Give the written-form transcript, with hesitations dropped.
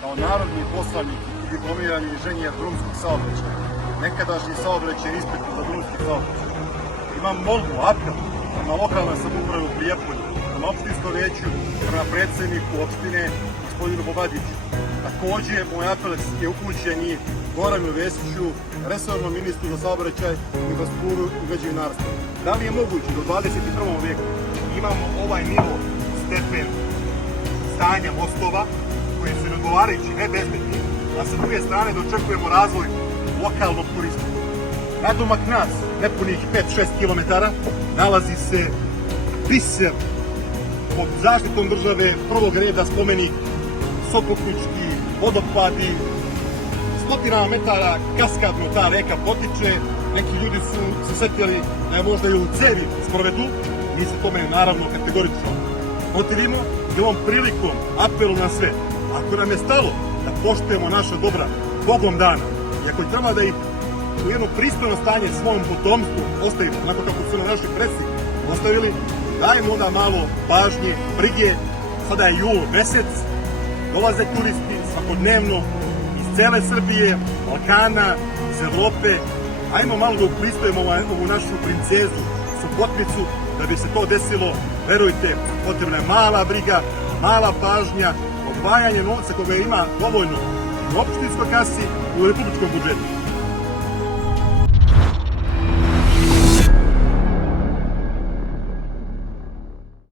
kao narodni poslanik i diplomirani inženjer drumskog saobraćaja, nekadašnji saobraćajni inspektor za drumski saobraćaj, imam molbu, apel prema lokalnoj samoupravi u Prijepolju, prema opštinskom veću, prema predsedniku opštine, gospodinu Bobadiću. Takođe, moj apel je upućen i Goranu Vesiću, resornom ministru za saobraćaj, infrastrukturu i građevinarstvo. Da li je moguće da u 21. veku imamo ovaj nivo, stepen stanja mostova koji su neodgovarajući, ne bezbedni, a sa druge strane da očekujemo razvoj lokalnog turizma. Nadomak nas, nepunih 5-6 km, nalazi se biser pod zaštitom države prvog reda spomenik Sokopnički vodopadi, stotinama metara kaskadno ta reka potiče, neki ljudi su se setili da je možda i u cevi sprovedu, mi se tome naravno kategorično protivimo i ovom prilikom apelu na sve. Ako nam je stalo da poštujemo naša dobra Bogom dana i ako treba da ih u jedno pristojno stanje svojom potomstvu ostavimo, onako kako su naši predsi ostavili, dajmo onda malo pažnje, brige. Sada je jul mesec, dolaze turisti svakodnevno iz cele Srbije, Balkana, iz Evrope. Ajmo malo da upristojimo ovu našu princezu, Sopotnicu, da bi se to desilo, verujte, potrebna je mala briga, mala pažnja, odvajanje novca koga ima dovoljno u opštinskoj kasi i u republičkom budžetu.